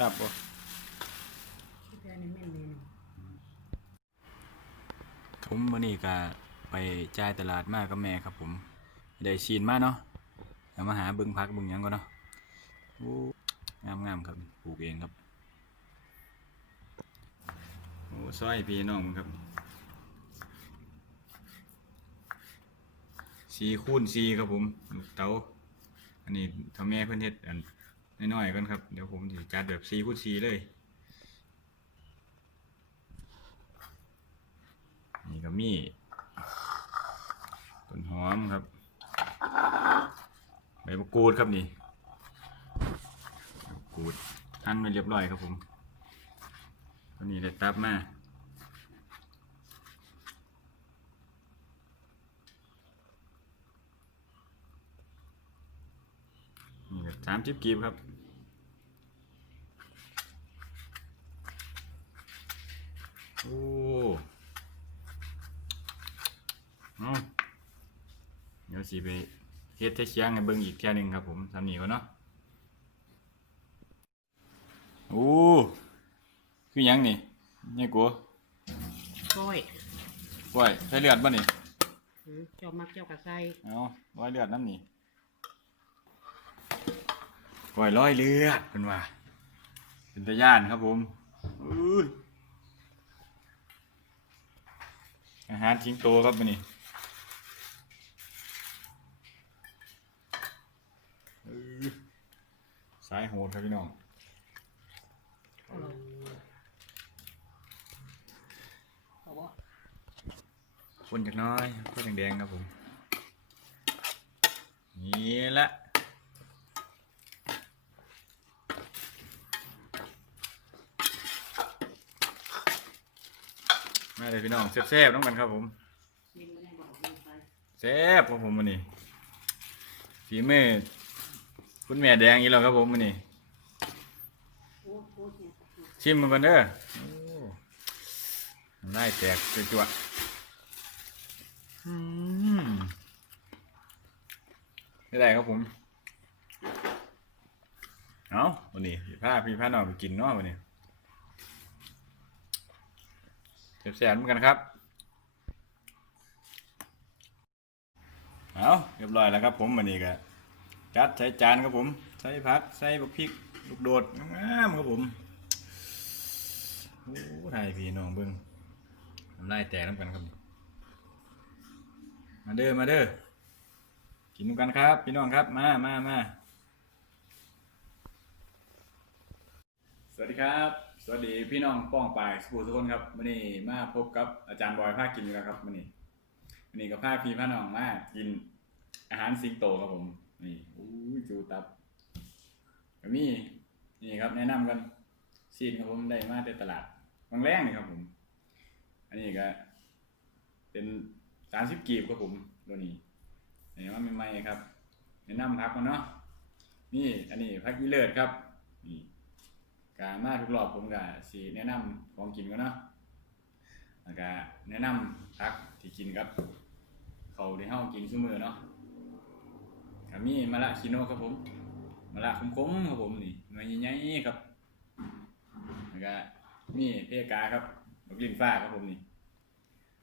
ตับบ่ที่แท้นี่แม่นเมนูผมมื้อนี้ก็ไปจ่ายตลาดมากับแม่ครับผม ได้ชีนมาเนาะเอามาหาบิ่งพักบิ่งยังก่อนเนาะโอ้งามๆครับปลูกเองครับโอ้ซอยพี่น้องครับสีคูณสีครับผมลูกเต๋าอันนี้ทำแม่เพิ่อนเฮ็ดอันน้อยๆก่อนครับ เดี๋ยวผมจัดแบบสีคูณสีเลย นี่ก็มีต้นหอมครับ ใบมะกรูดครับนี่กรูดหั่นไปเรียบร้อยครับผมตัวนี้ได้ตับมานี่สามจิบกีบครับ โอ้ เอาเดี๋ยว สิไปเฮ็ดเทเชียงให้เบิ่งอีกเที่ยหนึงครับผมสำนีวะเนาะโอ้คือหยังนี่เนี่ยกัวก้อยกล้วยใส่เลือดบ่นี่หือเจ้ามักเจ้ากระไซเอาร้อยเลือดน้ำนี่กล้วยร้อยเลือดเพิ่นว่าเป็นตะย่านครับผมอุ้ยอาหารทิ้งโตครับมื้อนี้อื้อ สายโหดครับพี่น้องเอาบ่คนจากน้อยคนแดงๆครับผม นี่แหละมาเลยพี่น้องแซ่บๆต้องกันครับผมมินไม่ได้บอกมินไปแซ่บครับผมวันนี้ฝีมือ คุณแม่แดงอีกแล้วครับผมวันนี้ชิมมันกันเด้อโอ้น้ำลาแตกจั่วๆอืมไม่ได้ครับผม เอาวันนี้พี่พาพี่พานองไปกินเนาะวันนี้แซ่บๆเหมือนกันครับ เอาเรียบร้อยแล้วครับผมวันนี้ก็ จัดใส่จานครับผม ใส่ผักใส่บักพริกลูกโดดงามครับผมโอ้ไทยพี่น้องเบิ้งน้ำลายแตกน้ำกันครับ มาเด้อมาเด้อกินกันครับ พี่น้องครับมามามาสวัสดีครับ สวัสดีพี่น้องป้องปายสกูทุกคนครับวันนี้มาพบกับอาจารย์บอยภาคกินกแล้วครับวันนี้วันนี้กับภาคพี่พาน้องมากินอาหารสิงโตครับผม นี่อู้ยจูตับก็มีนี่ครับแนะนำกันซีนครับผมได้มาแต่ตลาดบางแรงนี่ครับผม อันนี้ก็ เป็นสามสิบกีบครับผมตัวนี้เห็นว่าใหม่ๆครับ แนะนำพักมันเนาะนี่อันนี้พักอีเลิศครับนี่กามาทุกรอบผมก็สีแนะนำของกินก็เนาะแล้วก็แนะนำพักที่กินครับ เขาวที่เฮากินซุมื้อเนาะก็ มีมะละคิโนครับผมมะละคมๆครับผมนี่หน่วยใหญ่ๆครับแล้วก็มีเพกาครับบักลินฟ้าครับผมนี่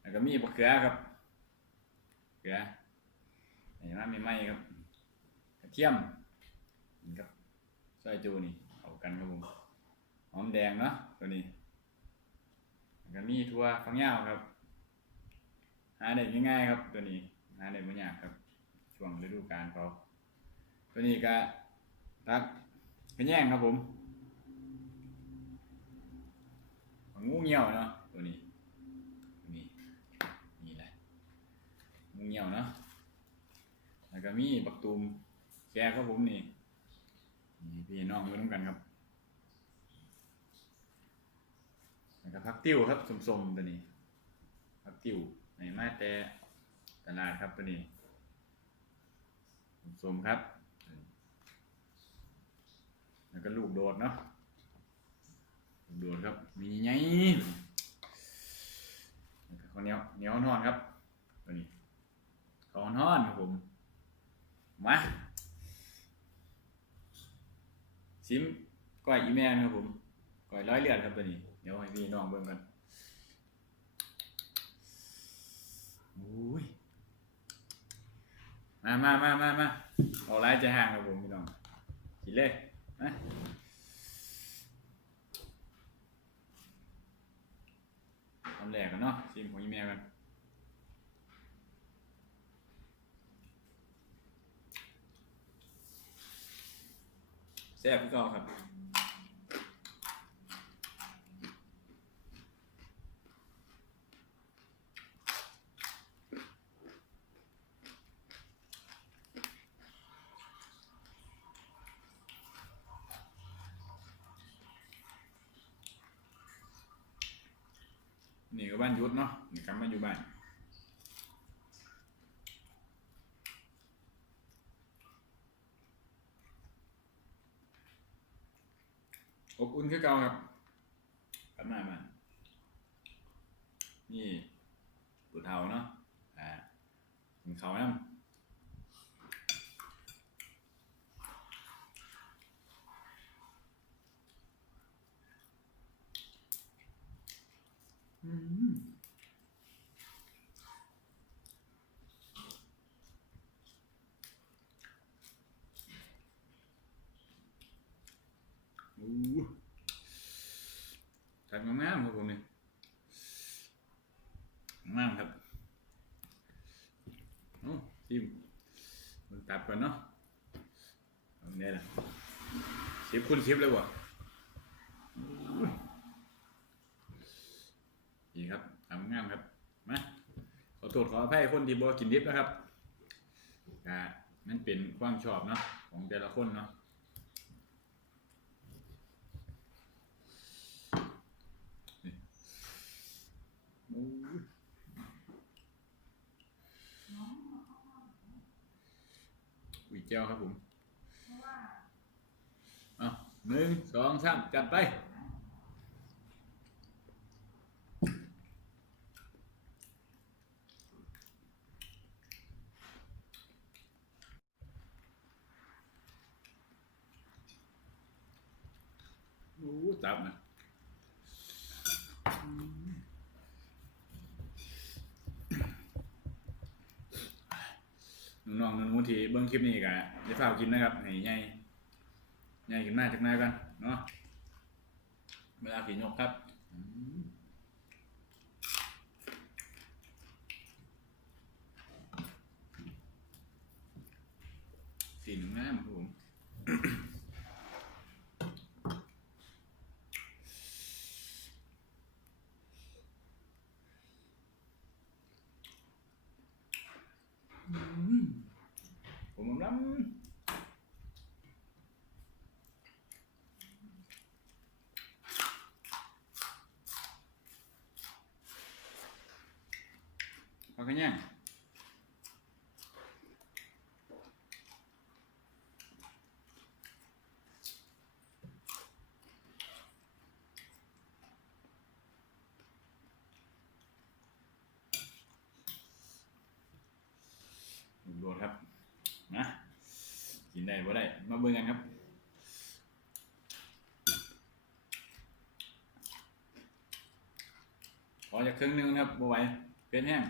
แล้วก็มีบักเขือครับเขือเห็นไหมมีไม้ครับกระเทียมนี่ครับซอยจูนี่เอากันครับผมหอมแดงเนาะตัวนี้แล้วก็มีทั่วฝักยาวครับหาได้ง่ายๆครับตัวนี้หาได้ไม่ยากครับช่วงฤดูกาลเขา ตัวนี้ก็ทักกระแยงครับผมงูเหี่ยวเนาะตัวนี้นี้นี่แหละงูเหี่ยวเนาะแล้วก็มีบักตูมแกครับผมนี่นี่พี่น้องมาร่วมกันครับแล้วก็พักติ้วครับสมๆตัวนี้พักติ้วในมาแต่ตลาดครับตัวนี้สมครับ แล้วก็ลูกโดดเนาะลูกโดดครับ มีไงแล้วก็ข้าวเหนียวเหนียวนอนครับตัวนี้ข้าวนอนครับผมมาชิมก้อยอีแมนครับผมก้อยร้อยเลือดครับตัวนี้เดี๋ยวให้พี่น้องเบิ่งกันโอ้ยมามามามามาเอาไล่ใจห่างครับผมพี่น้องกินเลย ทำแรกกันเนาะซิมของอีเมลกันแซ่บพี่กอครับ นี่ก็บ้านยุทธเนาะนี่กลับมาอยู่บ้านอบอุ่นคือเก่าครับกลับมาบ้านนี่ปุเทาเนาะอ่ากินเขาวน้ำ อืมอู้ตัดงามๆครับผมนี่งามครับโอ้ซิมมันตัดก่อนเนาะนี่ยละสิบคูณสิบเลยวะอู้ นี่ครับทำงามครับมาขอโทษขออภัยคนที่บอกินดิบนะครับก็นั่นเป็นความชอบเนาะของแต่ละคนเนาะอุ้ยเจ้าครับผมเอาหนึ่งสองสามจัดไป โอ้ ตับนะน้องๆหนูๆที่เบิ้งคลิปนี้ก็อย่าฝากกินนะครับให้ใหญ่ใหญ่ขึ้นมาจากหน้ากันเนาะเวลาขี่นกครับอืมสีหนึ่งงามครับผม ผมน้ำเอากันยังโดดครับ นะกิน ได้บ่ได้ มาเบิ่งกันครับขอจากครึ่งหนึงครับบ่ไหวเป็นแห้ง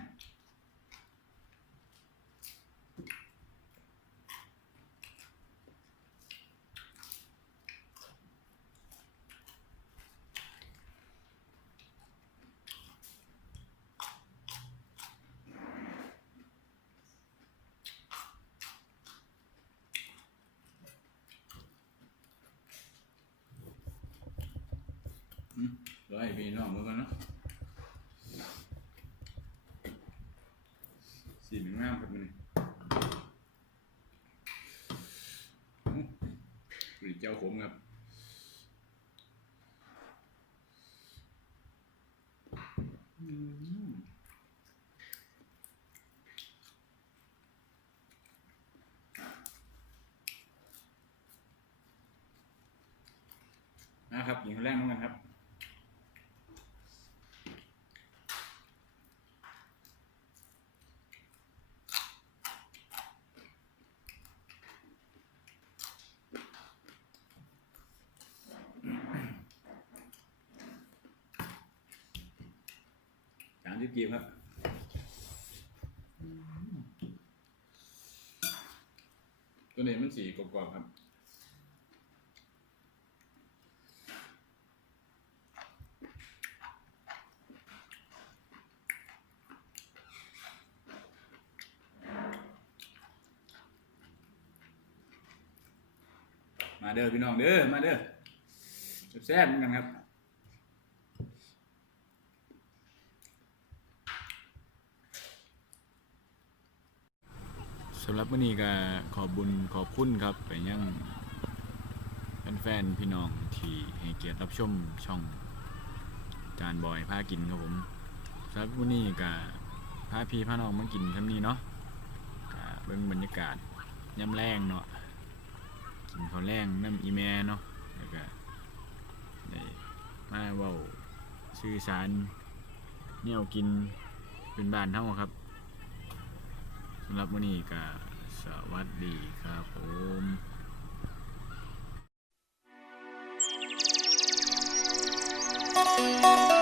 เดี๋ยวให้พี่น้องมือกันนะสีมันงามครับมันนี่เจ้าขมครับนะครับหญิงแรกน้องกันครับ สามสิบกีบครับตัวนี้มันสีกรอบๆครับมาเด้อพี่น้องเด้อมาเด้อแซ่บๆกันครับ สำหรับวันนี้ก็ขอบบุญขอบคุณครับไปยังแฟนๆพี่น้องที่ให้เกียรติรับชมช่อง จานบอยพากินครับผมสำหรับวันนี้ก็พาพี่พาน้องมากินคำนี้เนาะเบิ่งบรรยากาศย่ำแรงเนาะกินข้าวแรงน้ำอีแม่เนาะแล้วก็ได้มาเว้าสื่อสารแนวกินเป็นบ้านเท่าครับ สำหรับวันนี้ก็สวัสดีครับผม Thank